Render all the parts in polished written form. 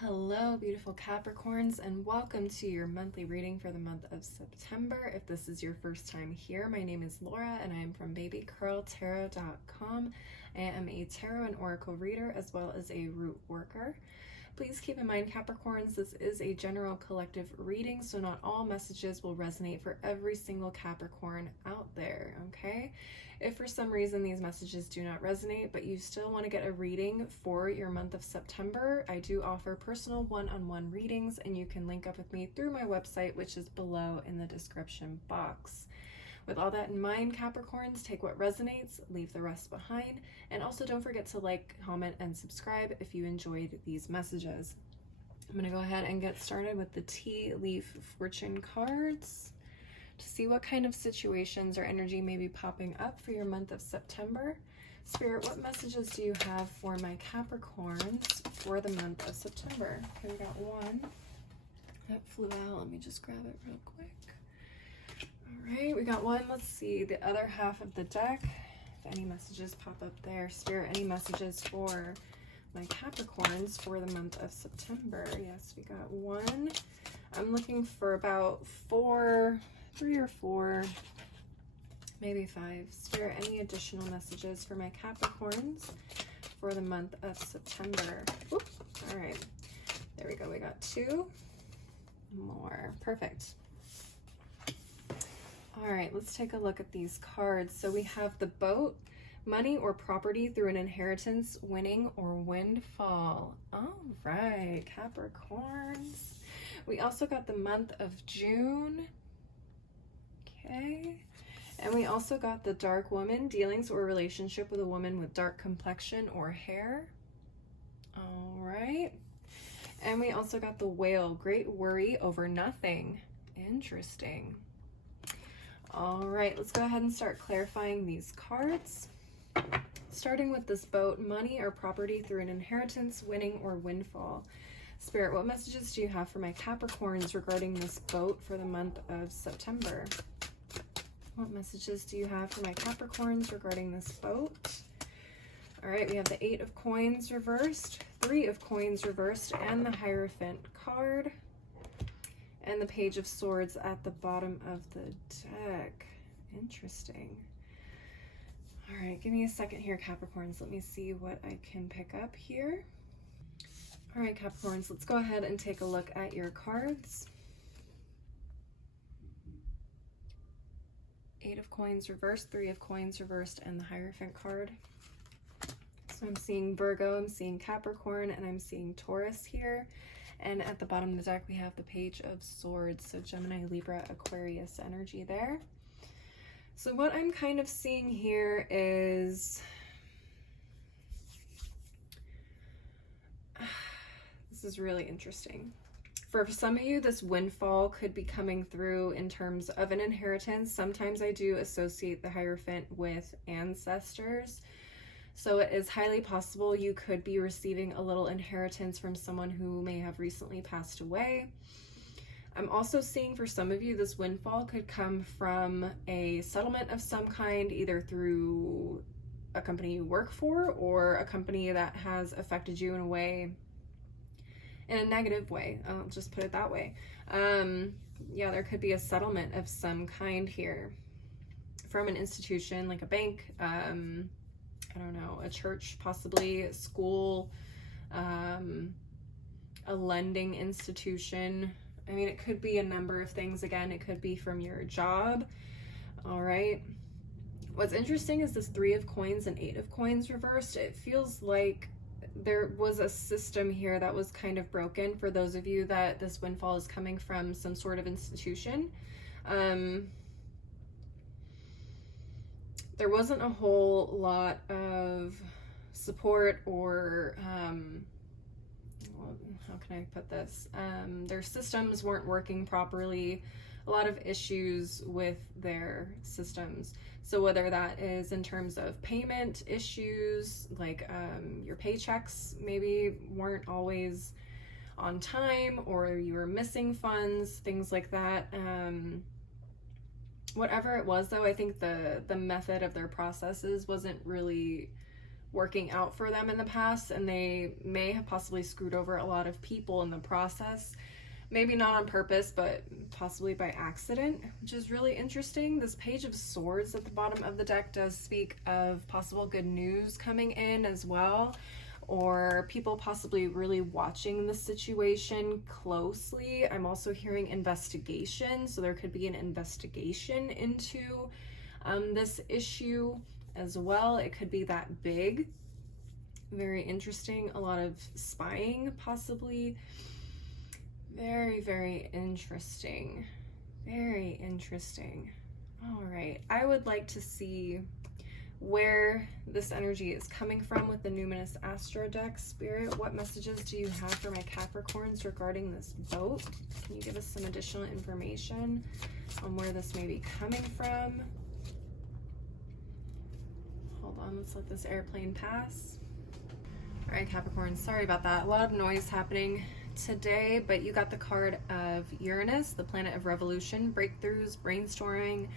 Hello, beautiful Capricorns, and welcome to your monthly reading for the month of September. If this is your first time here, my name is Laura, and I am from babycurltarot.com. I am a tarot and oracle reader, as well as a root worker. Please keep in mind, Capricorns, this is a general collective reading, so not all messages will resonate for every single Capricorn out there, okay? If for some reason these messages do not resonate, but you still want to get a reading for your month of September, I do offer personal one-on-one readings, and you can link up with me through my website, which is below in the description box. With all that in mind, Capricorns, take what resonates, leave the rest behind, and also don't forget to like, comment, and subscribe if you enjoyed these messages. I'm going to go ahead and get started with the tea leaf fortune cards to see what kind of situations or energy may be popping up for your month of September. Spirit, what messages do you have for my Capricorns for the month of September? Okay, we got one that flew out. Let me just grab it real quick. All right, we got one. Let's see the other half of the deck. If any messages pop up there. Spirit, any messages for my Capricorns for the month of September? Yes, we got one. I'm looking for about three or four, maybe five. Spirit, any additional messages for my Capricorns for the month of September? Oop, all right, there we go. We got two more. Perfect. All right, let's take a look at these cards. So we have the boat, money or property through an inheritance, winning or windfall. All right, Capricorns. We also got the month of June. Okay. And we also got the dark woman, dealings or relationship with a woman with dark complexion or hair. All right. And we also got the whale, great worry over nothing. Interesting. All right, let's go ahead and start clarifying these cards. Starting with this boat, money or property through an inheritance, winning or windfall. Spirit, what messages do you have for my Capricorns regarding this boat for the month of September? What messages do you have for my Capricorns regarding this boat? All right, we have the 8 of coins reversed, 3 of coins reversed, and the Hierophant card. And the Page of Swords at the bottom of the deck. Interesting. All right, give me a second here, Capricorns. Let me see what I can pick up here. All right, Capricorns, let's go ahead and take a look at your cards. 8 of coins reversed, 3 of coins reversed, and the Hierophant card. So I'm seeing Virgo, I'm seeing Capricorn, and I'm seeing Taurus here. And at the bottom of the deck, we have the Page of Swords. So Gemini, Libra, Aquarius energy there. So what I'm kind of seeing here is, this is really interesting. For some of you, this windfall could be coming through in terms of an inheritance. Sometimes I do associate the Hierophant with ancestors. So it is highly possible you could be receiving a little inheritance from someone who may have recently passed away. I'm also seeing for some of you, this windfall could come from a settlement of some kind, either through a company you work for or a company that has affected you in a way, in a negative way. I'll just put it that way. Yeah, there could be a settlement of some kind here from an institution like a bank, I don't know, a church, possibly a school, a lending institution. I mean, it could be a number of things. Again, it could be from your job. All right. What's interesting is this 3 of coins and 8 of coins reversed. It feels like there was a system here that was kind of broken for those of you that this windfall is coming from some sort of institution. There wasn't a whole lot of support or, how can I put this? Their systems weren't working properly. A lot of issues with their systems. So whether that is in terms of payment issues, like your paychecks maybe weren't always on time, or you were missing funds, things like that. Whatever it was, though, I think the method of their processes wasn't really working out for them in the past, and they may have possibly screwed over a lot of people in the process. Maybe not on purpose, but possibly by accident, which is really interesting. This Page of Swords at the bottom of the deck does speak of possible good news coming in as well, or people possibly really watching the situation closely. I'm also hearing investigation, so there could be an investigation into this issue as well. It could be that big. Very interesting. A lot of spying possibly. Very, very interesting. Very interesting. All right. I would like to see where this energy is coming from with the Numinous Astro deck. Spirit, what messages do you have for my Capricorns regarding this boat? Can you give us some additional information on where this may be coming from? Hold on, let's let this airplane pass. All right, Capricorn, sorry about that. A lot of noise happening today, but you got the card of Uranus, the planet of revolution, breakthroughs, brainstorming,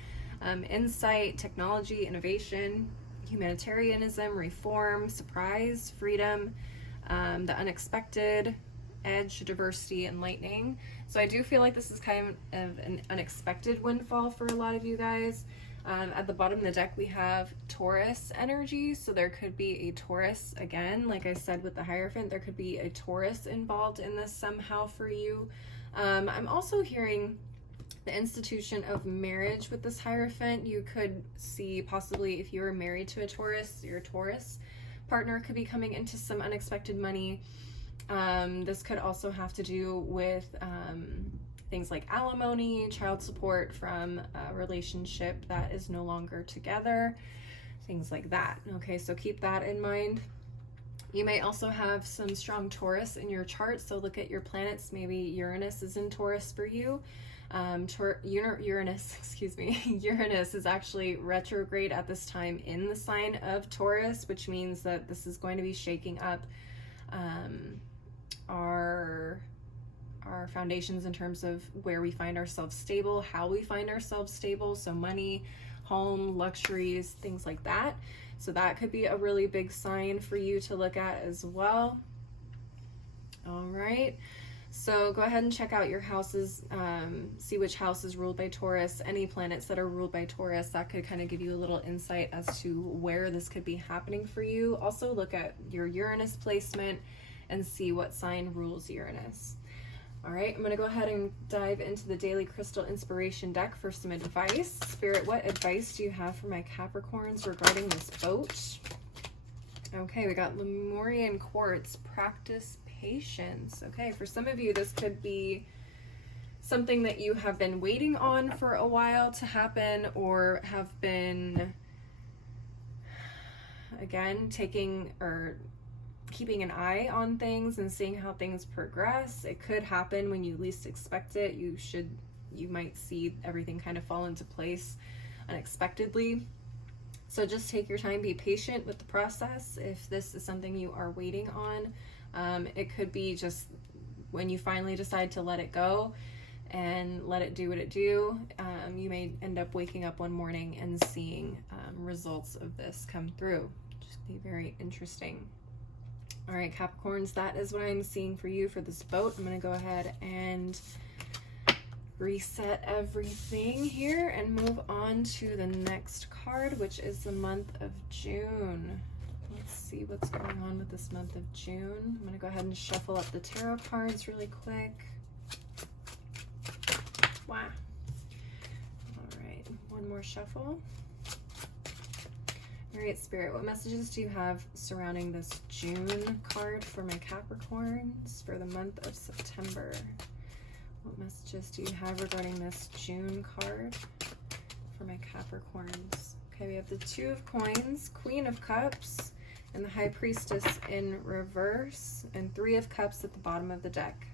insight, technology, innovation, humanitarianism, reform, surprise, freedom, the unexpected, edge, diversity, and lightning. So I do feel like this is kind of an unexpected windfall for a lot of you guys. At the bottom of the deck, we have Taurus energy. So there could be a Taurus, again, like I said with the Hierophant, there could be a Taurus involved in this somehow for you. I'm also hearing the institution of marriage with this Hierophant. You could see possibly if you were married to a Taurus, your Taurus partner could be coming into some unexpected money. This could also have to do with things like alimony, child support from a relationship that is no longer together, things like that. Okay, so keep that in mind. You may also have some strong Taurus in your chart, so look at your planets. Maybe Uranus is in Taurus for you. Uranus is actually retrograde at this time in the sign of Taurus, which means that this is going to be shaking up our foundations in terms of where we find ourselves stable, how we find ourselves stable, so money, home, luxuries, things like that. So that could be a really big sign for you to look at as well. All right, so go ahead and check out your houses, see which house is ruled by Taurus, any planets that are ruled by Taurus. That could kind of give you a little insight as to where this could be happening for you. Also look at your Uranus placement and see what sign rules Uranus. All right, I'm going to go ahead and dive into the Daily Crystal Inspiration deck for some advice. Spirit, what advice do you have for my Capricorns regarding this boat? Okay, we got Lemurian Quartz, practice patience. Okay, for some of you, this could be something that you have been waiting on for a while to happen, or have been, again, keeping an eye on things and seeing how things progress. It could happen when you least expect it. You might see everything kind of fall into place unexpectedly. So just take your time, be patient with the process. If this is something you are waiting on, it could be just when you finally decide to let it go and let it do what it do, you may end up waking up one morning and seeing results of this come through. Just be very interesting. All right, Capricorns, that is what I'm seeing for you for this boat. I'm going to go ahead and reset everything here and move on to the next card, which is the month of June. Let's see what's going on with this month of June. I'm going to go ahead and shuffle up the tarot cards really quick. Wow. All right, one more shuffle. All right, Spirit, what messages do you have surrounding this June card for my Capricorns for the month of September? What messages do you have regarding this June card for my Capricorns? Okay, we have the Two of Coins, Queen of Cups, and the High Priestess in reverse, and Three of Cups at the bottom of the deck.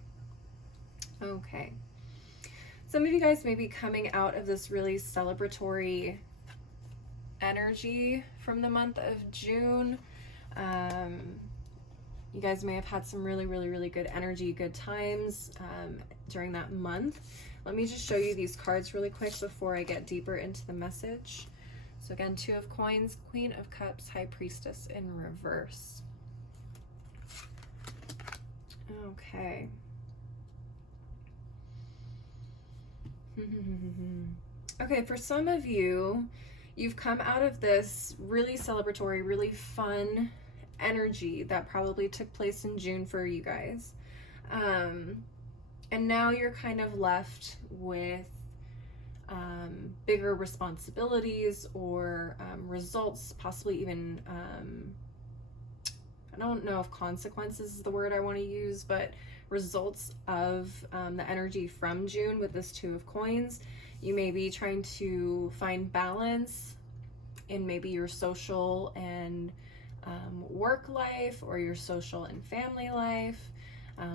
Okay. Some of you guys may be coming out of this really celebratory energy from the month of June. You guys may have had some really good energy, good times during that month. Let me just show you these cards really quick before I get deeper into the message. So again, Two of Coins, Queen of Cups, High Priestess in reverse. Okay. Okay, for some of you, you've come out of this really celebratory, really fun energy that probably took place in June for you guys. And now you're kind of left with bigger responsibilities or results, possibly even, I don't know if consequences is the word I want to use, but results of the energy from June with this Two of Coins. You may be trying to find balance in maybe your social and work life, or your social and family life.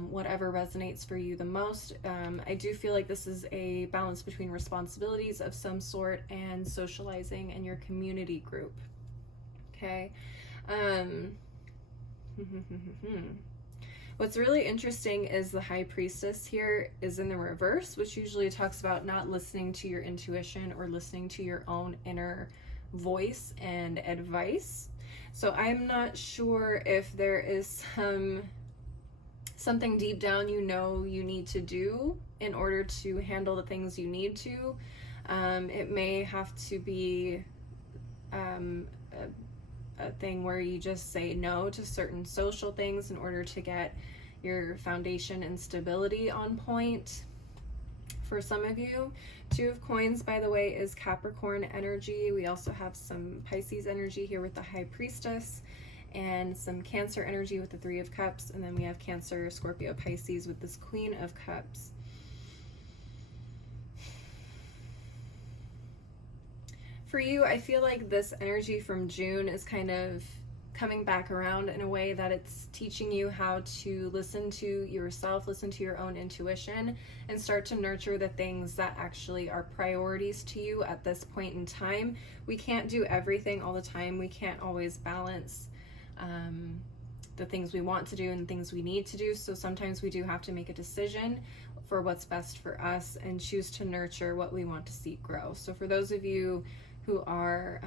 Whatever resonates for you the most. I do feel like this is a balance between responsibilities of some sort and socializing and your community group. Okay. What's really interesting is the High Priestess here is in the reverse, which usually talks about not listening to your intuition or listening to your own inner voice and advice. So I'm not sure if there is something deep down you know you need to do in order to handle the things you need to. It may have to be a thing where you just say no to certain social things in order to get your foundation and stability on point. For some of you, Two of Coins, by the way, is Capricorn energy. We also have some Pisces energy here with the High Priestess, and some Cancer energy with the Three of Cups, and then we have Cancer, Scorpio, Pisces with this Queen of Cups. For you, I feel like this energy from June is kind of coming back around in a way that it's teaching you how to listen to yourself, listen to your own intuition, and start to nurture the things that actually are priorities to you at this point in time. We can't do everything all the time. We can't always balance the things we want to do and things we need to do. So sometimes we do have to make a decision for what's best for us and choose to nurture what we want to see grow. So for those of you who are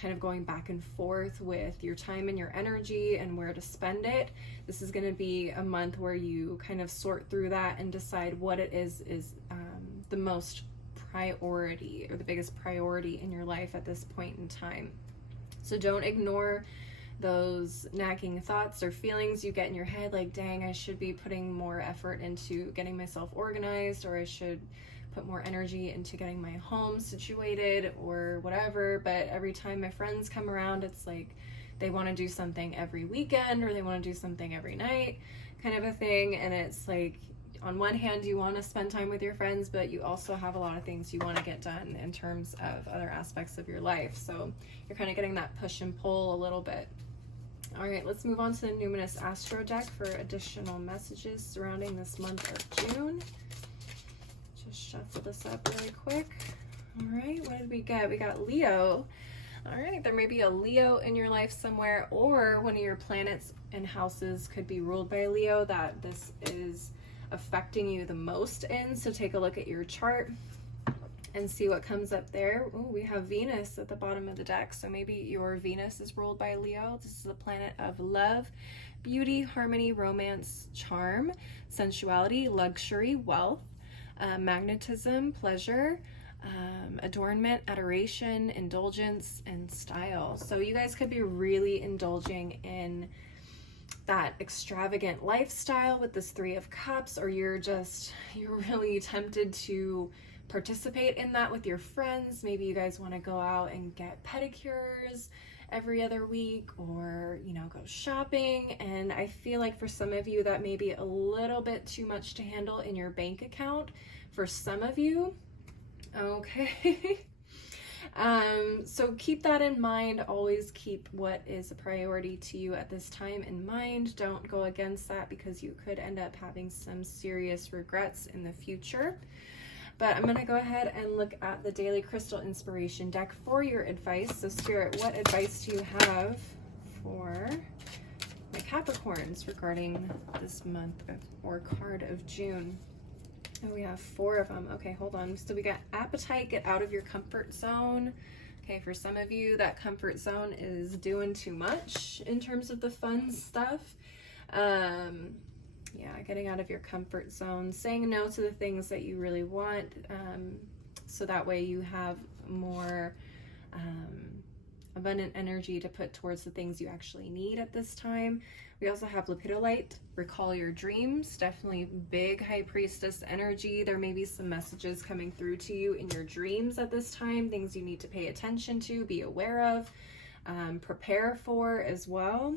kind of going back and forth with your time and your energy and where to spend it, this is going to be a month where you kind of sort through that and decide what it is the most priority, or the biggest priority in your life at this point in time. So don't ignore those nagging thoughts or feelings you get in your head, like, dang, I should be putting more effort into getting myself organized, or I should put more energy into getting my home situated, or whatever. But every time my friends come around, it's like they want to do something every weekend, or they want to do something every night, kind of a thing. And it's like, on one hand, you want to spend time with your friends, but you also have a lot of things you want to get done in terms of other aspects of your life. So you're kind of getting that push and pull a little bit. All right, let's move on to the Numinous Astro deck for additional messages surrounding this month of June. Just shuffle this up really quick. All right, what did we get? We got Leo. All right, there may be a Leo in your life somewhere, or one of your planets and houses could be ruled by Leo that this is affecting you the most in. So take a look at your chart and see what comes up there. Ooh, we have Venus at the bottom of the deck. So maybe your Venus is ruled by Leo. This is a planet of love, beauty, harmony, romance, charm, sensuality, luxury, wealth, magnetism, pleasure, adornment, adoration, indulgence, and style. So you guys could be really indulging in that extravagant lifestyle with this Three of Cups, or you're really tempted to participate in that with your friends. Maybe you guys want to go out and get pedicures every other week, or go shopping. And I feel like for some of you that may be a little bit too much to handle in your bank account for some of you. Okay. So keep that in mind. Always keep what is a priority to you at this time in mind. Don't go against that, because you could end up having some serious regrets in the future. But I'm going to go ahead and look at the Daily Crystal Inspiration deck for your advice. So Spirit, what advice do you have for my Capricorns regarding this month or card of June? And we have 4 of them. Okay, hold on. So we got appetite, get out of your comfort zone. Okay, for some of you, that comfort zone is doing too much in terms of the fun stuff. Yeah, getting out of your comfort zone, saying no to the things that you really want, so that way you have more abundant energy to put towards the things you actually need at this time. We also have Lepidolite, recall your dreams, definitely big High Priestess energy. There may be some messages coming through to you in your dreams at this time, things you need to pay attention to, be aware of, prepare for as well.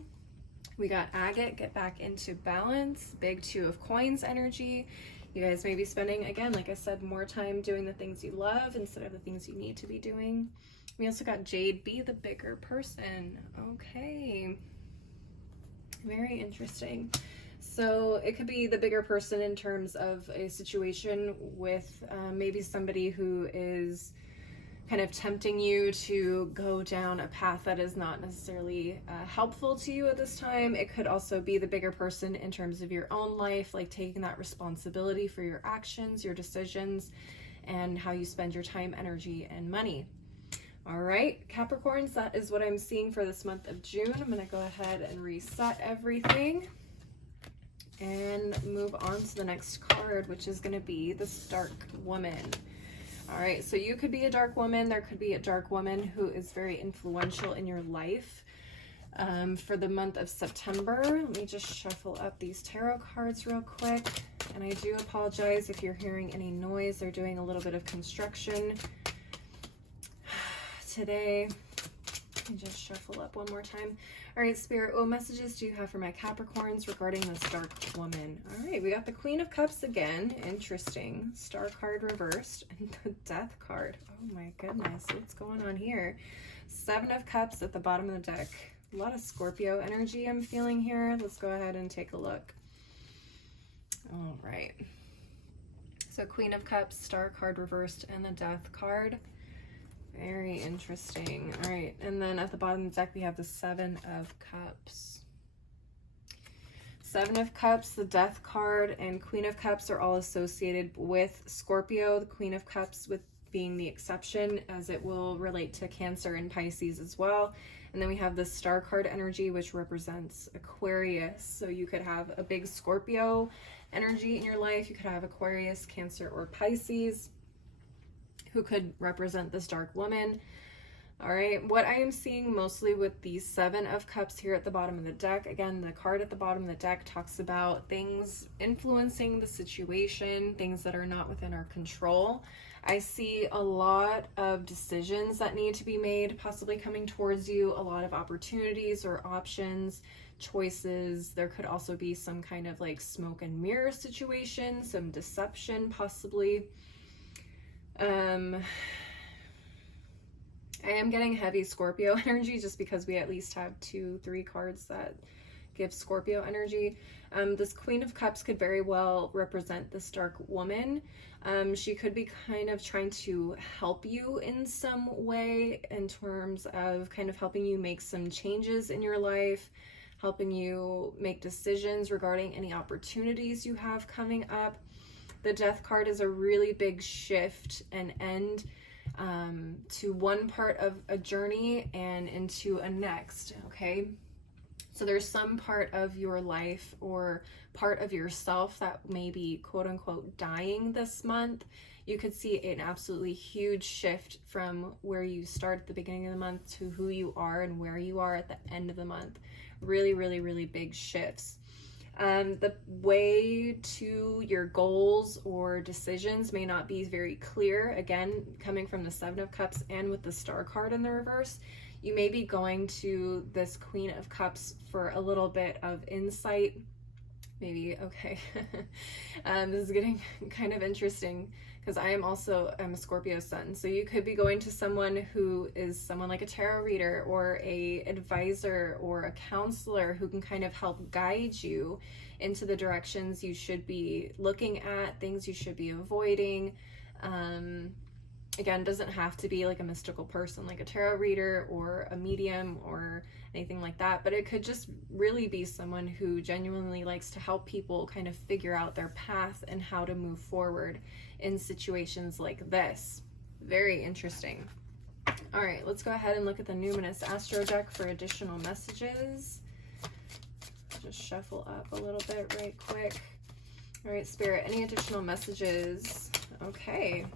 We got Agate, get back into balance, big Two of Coins energy. You guys may be spending, again, like I said, more time doing the things you love instead of the things you need to be doing. We also got Jade, be the bigger person. Okay. Very interesting. So it could be the bigger person in terms of a situation with maybe somebody who is kind of tempting you to go down a path that is not necessarily helpful to you at this time. It could also be the bigger person in terms of your own life, like taking that responsibility for your actions, your decisions, and how you spend your time, energy, and money. All right, Capricorns, that is what I'm seeing for this month of June. I'm going to go ahead and reset everything and move on to the next card, which is going to be the Dark Woman. All right, so you could be a dark woman. There could be a dark woman who is very influential in your life for the month of September. Let me just shuffle up these tarot cards real quick. And I do apologize if you're hearing any noise. They're doing a little bit of construction today. Let me just shuffle up one more time. All right, Spirit, what messages do you have for my Capricorns regarding this dark woman? All right, we got the Queen of Cups again. Interesting. Star card reversed and the Death card. Oh my goodness, what's going on here? Seven of Cups at the bottom of the deck. A lot of Scorpio energy I'm feeling here. Let's go ahead and take a look. All right. So Queen of Cups, Star card reversed, and the Death card. Very interesting. All right, and then at the bottom of the deck, we have the Seven of Cups. Seven of Cups, the Death card, and Queen of Cups are all associated with Scorpio. The Queen of Cups with being the exception, as it will relate to Cancer and Pisces as well. And then we have the Star card energy, which represents Aquarius. So you could have a big Scorpio energy in your life. You could have Aquarius, Cancer, or Pisces, who could represent this dark woman. All right, what I am seeing mostly with these Seven of Cups here at the bottom of the deck, again, the card at the bottom of the deck talks about things influencing the situation, things that are not within our control. I see a lot of decisions that need to be made, possibly coming towards you, a lot of opportunities or options, choices. There could also be some kind of like smoke and mirror situation, some deception possibly. I am getting heavy Scorpio energy just because we at least have 2-3 cards that give Scorpio energy. This Queen of Cups could very well represent this dark woman. She could be kind of trying to help you in some way in terms of kind of helping you make some changes in your life, helping you make decisions regarding any opportunities you have coming up. The Death card is a really big shift and end to one part of a journey and into a next, okay? So there's some part of your life or part of yourself that may be quote unquote dying this month. You could see an absolutely huge shift from where you start at the beginning of the month to who you are and where you are at the end of the month. Really, really, really big shifts. The way to your goals or decisions may not be very clear. Again, coming from the Seven of Cups and with the Star card in the reverse, you may be going to this Queen of Cups for a little bit of insight. Maybe, okay. This is getting kind of interesting because I'm a Scorpio sun. So you could be going to someone who is someone like a tarot reader or a advisor or a counselor who can kind of help guide you into the directions you should be looking at, things you should be avoiding. Again, doesn't have to be like a mystical person like a tarot reader or a medium or anything like that, but it could just really be someone who genuinely likes to help people kind of figure out their path and how to move forward in situations like this. Very interesting. All right, let's go ahead and look at the Numinous Astro deck for additional messages. Just shuffle up a little bit right quick. All right, Spirit, any additional messages? Okay.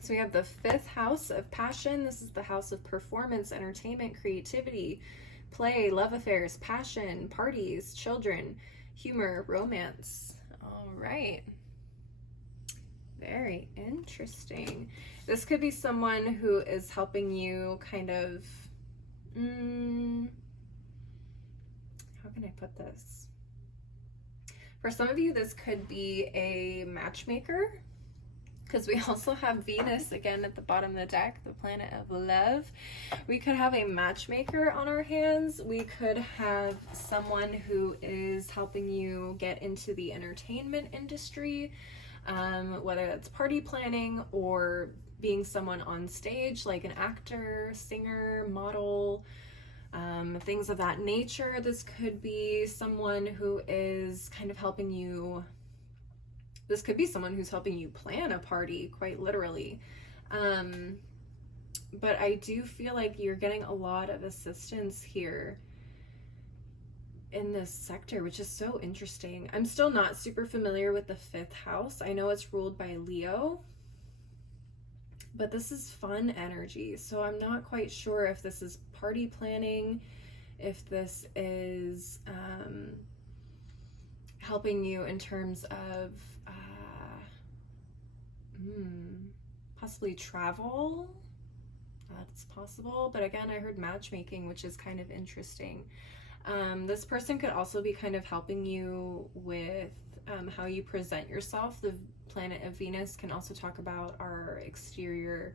So we have the 5th house of passion. This is the house of performance, entertainment, creativity, play, love affairs, passion, parties, children, humor, romance. All right. Very interesting. This could be someone who is helping you kind of, how can I put this? For some of you, this could be a matchmaker, because we also have Venus again at the bottom of the deck, the planet of love. We could have a matchmaker on our hands. We could have someone who is helping you get into the entertainment industry, whether that's party planning or being someone on stage, like an actor, singer, model, things of that nature. This could be someone who is kind of helping you. This could be someone who's helping you plan a party, quite literally. But I do feel like you're getting a lot of assistance here in this sector, which is so interesting. I'm still not super familiar with the 5th house. I know it's ruled by Leo, but this is fun energy. So I'm not quite sure if this is party planning, if this is helping you in terms of possibly travel. That's possible. But again, I heard matchmaking, which is kind of interesting. This person could also be kind of helping you with how you present yourself. The planet of Venus can also talk about our exterior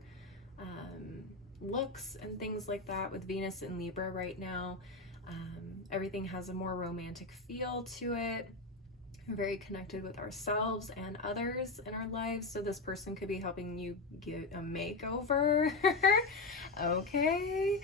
looks and things like that. With Venus in Libra right now, everything has a more romantic feel to it. We're very connected with ourselves and others in our lives. So this person could be helping you get a makeover. Okay.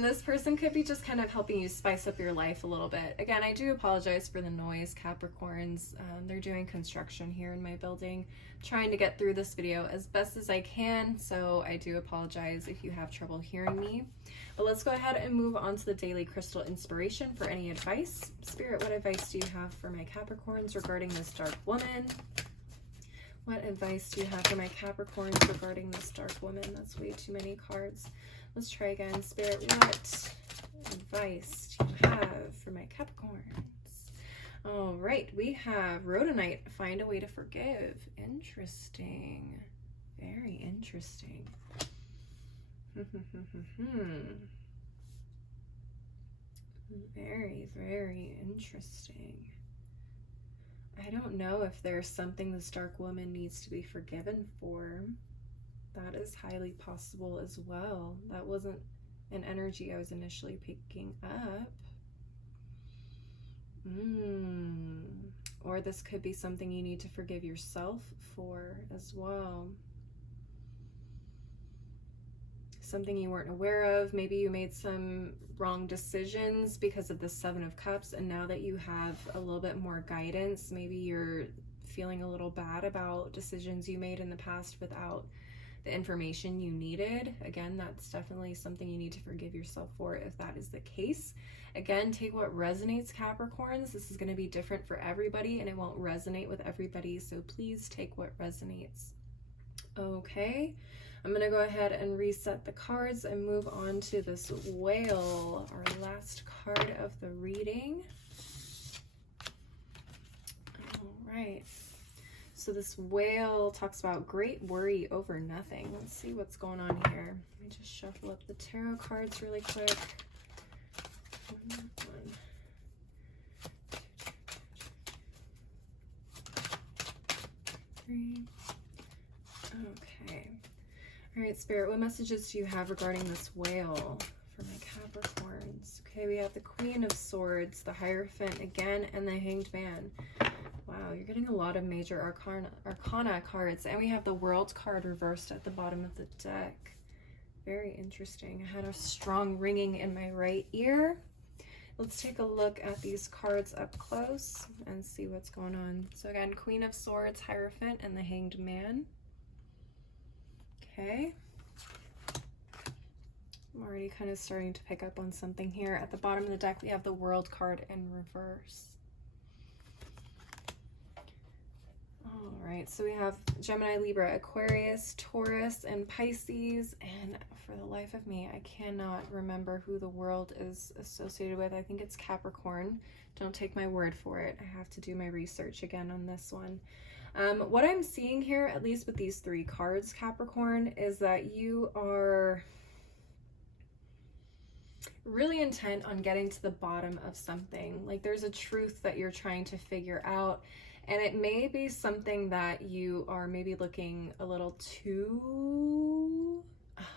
This person could be just kind of helping you spice up your life a little bit. Again, I do apologize for the noise, Capricorns. They're doing construction here in my building. Trying to get through this video as best as I can, so I do apologize if you have trouble hearing me. But let's go ahead and move on to the daily crystal inspiration for any advice. Spirit, what advice do you have for my Capricorns regarding this dark woman? What advice do you have for my Capricorns regarding this dark woman? That's way too many cards. Let's try again. Spirit, what advice do you have for my Capricorns? All right, we have Rhodonite, find a way to forgive. Interesting. Very interesting. Very, very interesting. I don't know if there's something this dark woman needs to be forgiven for. That is highly possible as well. That wasn't an energy I was initially picking up. Or this could be something you need to forgive yourself for as well. Something you weren't aware of. Maybe you made some wrong decisions because of the 7 of Cups, and now that you have a little bit more guidance, maybe you're feeling a little bad about decisions you made in the past without the information you needed. Again, that's definitely something you need to forgive yourself for if that is the case. Again, take what resonates, Capricorns. This is going to be different for everybody, and it won't resonate with everybody, so please take what resonates. Okay, I'm going to go ahead and reset the cards and move on to this whale, our last card of the reading. All right. So this whale talks about great worry over nothing. Let's see what's going on here. Let me just shuffle up the tarot cards really quick. Three. Okay. All right, Spirit, what messages do you have regarding this whale for my Capricorns? Okay, we have the Queen of Swords, the Hierophant again, and the Hanged Man. Wow, you're getting a lot of major arcana cards, and we have the World card reversed at the bottom of the deck. Very interesting. I had a strong ringing in my right ear. Let's take a look at these cards up close and see what's going on. So again, Queen of Swords, Hierophant, and the Hanged Man. Okay. I'm already kind of starting to pick up on something here. At the bottom of the deck, we have the World card in reverse. All right, so we have Gemini, Libra, Aquarius, Taurus, and Pisces. And for the life of me, I cannot remember who the World is associated with. I think it's Capricorn. Don't take my word for it. I have to do my research again on this one. What I'm seeing here, at least with these three cards, Capricorn, is that you are really intent on getting to the bottom of something. Like there's a truth that you're trying to figure out, and it may be something that you are maybe looking a little too,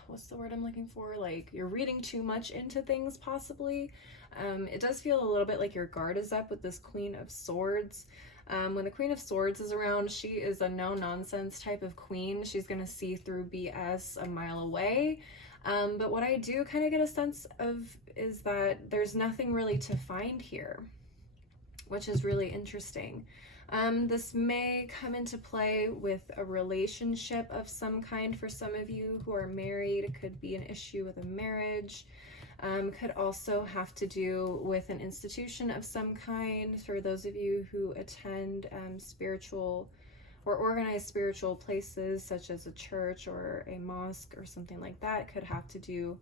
what's the word I'm looking for? Like you're reading too much into things possibly. It does feel a little bit like your guard is up with this Queen of Swords. When the Queen of Swords is around, she is a no-nonsense type of queen. She's going to see through BS a mile away. But what I do kind of get a sense of is that there's nothing really to find here, which is really interesting. This may come into play with a relationship of some kind for some of you who are married. It could be an issue with a marriage. Could also have to do with an institution of some kind for those of you who attend spiritual or organized spiritual places such as a church or a mosque or something like that. It could have to do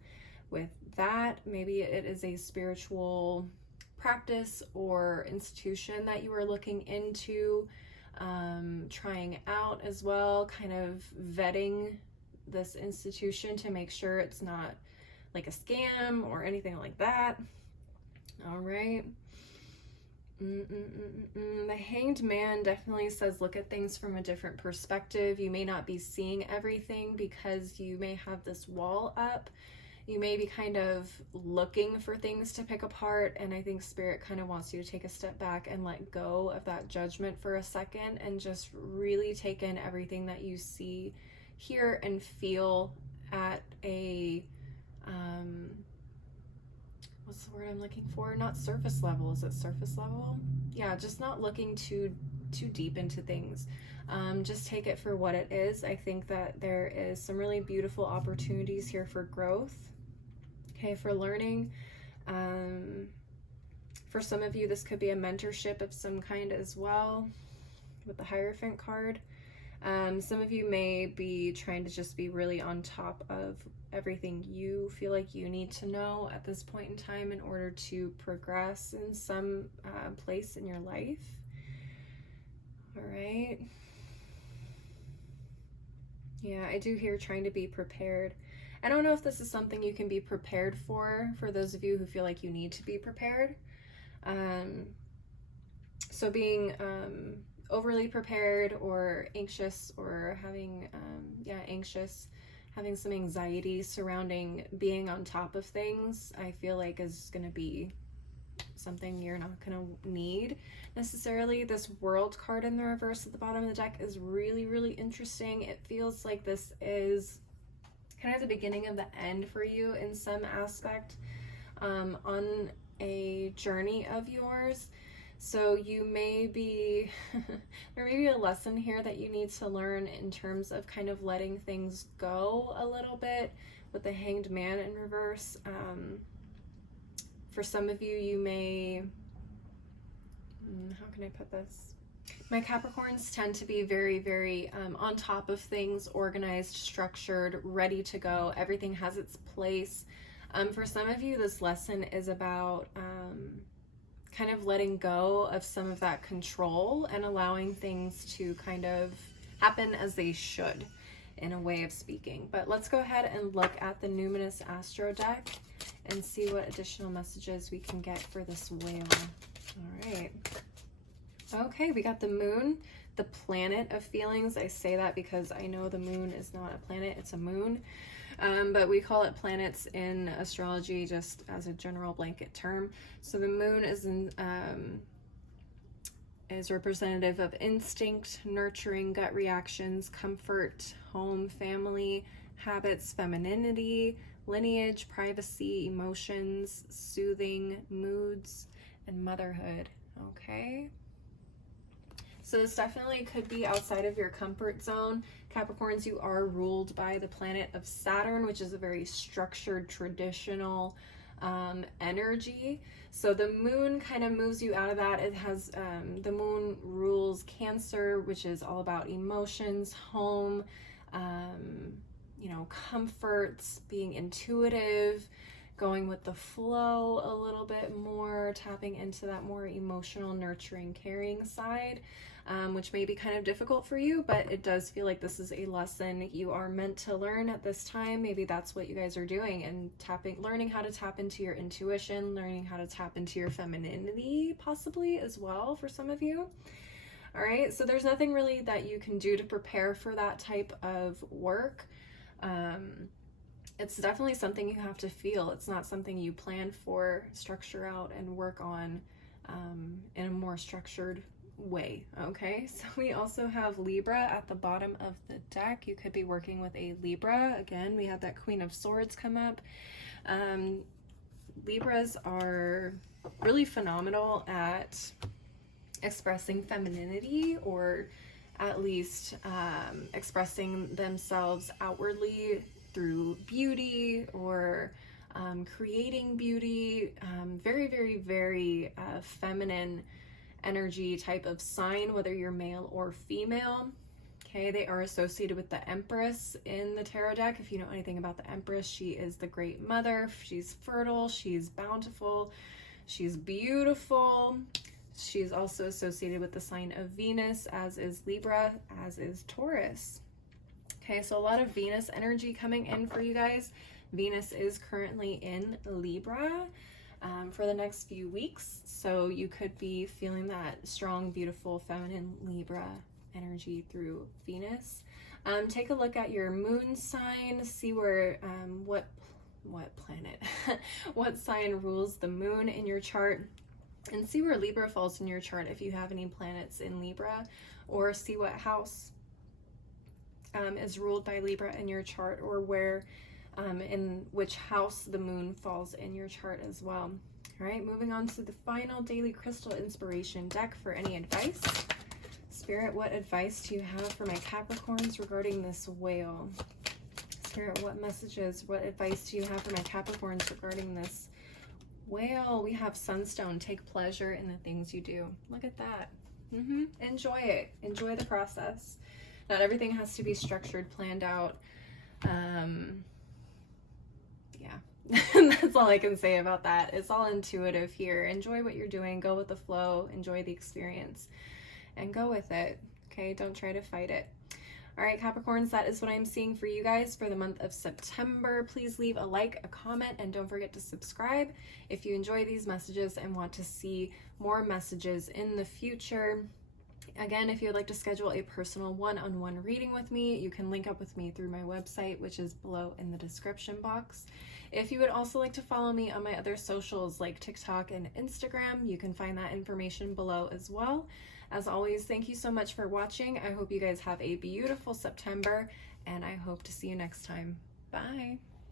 with that. Maybe it is a spiritual practice or institution that you are looking into, trying out as well, kind of vetting this institution to make sure it's not like a scam or anything like that. All right. The Hanged Man definitely says look at things from a different perspective. You may not be seeing everything because you may have this wall up. You may be kind of looking for things to pick apart, and I think Spirit kind of wants you to take a step back and let go of that judgment for a second and just really take in everything that you see, hear, and feel at a what's the word I'm looking for? Not surface level. Is it surface level? Yeah, just not looking too deep into things. Just take it for what it is. I think that there is some really beautiful opportunities here for growth. Okay, for learning. For some of you, this could be a mentorship of some kind as well with the Hierophant card. Some of you may be trying to just be really on top of everything you feel like you need to know at this point in time in order to progress in some place in your life. All right. Yeah, I do hear trying to be prepared. I don't know if this is something you can be prepared for those of you who feel like you need to be prepared. So being overly prepared or anxious or having, anxious, having some anxiety surrounding being on top of things, I feel like is going to be something you're not going to need necessarily. This World card in the reverse at the bottom of the deck is really, really interesting. It feels like this is kind of the beginning of the end for you in some aspect on a journey of yours. So you may be, there may be a lesson here that you need to learn in terms of kind of letting things go a little bit with the Hanged Man in reverse. For some of you, you may, how can I put this? My Capricorns tend to be very, very on top of things, organized, structured, ready to go. Everything has its place. For some of you, this lesson is about kind of letting go of some of that control and allowing things to kind of happen as they should, in a way of speaking. But let's go ahead and look at the Numinous Astro deck and see what additional messages we can get for this whale. All right. Okay, we got the Moon, the planet of feelings. I say that because I know the moon is not a planet, it's a moon. But we call it planets in astrology just as a general blanket term. So the moon is representative of instinct, nurturing, gut reactions, comfort, home, family, habits, femininity, lineage, privacy, emotions, soothing, moods, and motherhood. Okay. So this definitely could be outside of your comfort zone. Capricorns, you are ruled by the planet of Saturn, which is a very structured, traditional energy. So the moon kind of moves you out of that. It has, the moon rules Cancer, which is all about emotions, home, you know, comforts, being intuitive, going with the flow a little bit more, tapping into that more emotional, nurturing, caring side, which may be kind of difficult for you, but it does feel like this is a lesson you are meant to learn at this time. Maybe that's what you guys are doing, and learning how to tap into your intuition, learning how to tap into your femininity possibly as well for some of you. All right, so there's nothing really that you can do to prepare for that type of work. It's definitely something you have to feel. It's not something you plan for, structure out, and work on in a more structured way. Okay, so we also have Libra at the bottom of the deck. You could be working with a Libra. Again, we have that Queen of Swords come up. Libras are really phenomenal at expressing femininity, or at least expressing themselves outwardly through beauty, or creating beauty. Very, very, very feminine energy type of sign, whether you're male or female. Okay, they are associated with the Empress in the tarot deck. If you know anything about the Empress, she is the great mother. She's fertile, she's bountiful, she's beautiful. She's also associated with the sign of Venus, as is Libra, as is Taurus. Okay, so a lot of Venus energy coming in for you guys. Venus is currently in Libra for the next few weeks, so you could be feeling that strong, beautiful, feminine Libra energy through Venus. Take a look at your moon sign, see where what planet, what sign rules the moon in your chart, and see where Libra falls in your chart if you have any planets in Libra, or see what house is ruled by Libra in your chart, or where in which house the moon falls in your chart as well. All right, moving on to the final daily crystal inspiration deck for any advice. Spirit, what advice do you have for my Capricorns regarding this whale? Spirit, what messages, what advice do you have for my Capricorns regarding this whale? We have Sunstone. Take pleasure in the things you do. Look at that. Enjoy it. Enjoy the process. Not everything has to be structured, planned out. Yeah, that's all I can say about that. It's all intuitive here. Enjoy what you're doing. Go with the flow. Enjoy the experience and go with it. Okay, don't try to fight it. All right, Capricorns, that is what I'm seeing for you guys for the month of September. Please leave a like, a comment, and don't forget to subscribe if you enjoy these messages and want to see more messages in the future. Again, if you would like to schedule a personal one-on-one reading with me, you can link up with me through my website, which is below in the description box. If you would also like to follow me on my other socials like TikTok and Instagram, you can find that information below as well. As always, thank you so much for watching. I hope you guys have a beautiful September, and I hope to see you next time. Bye.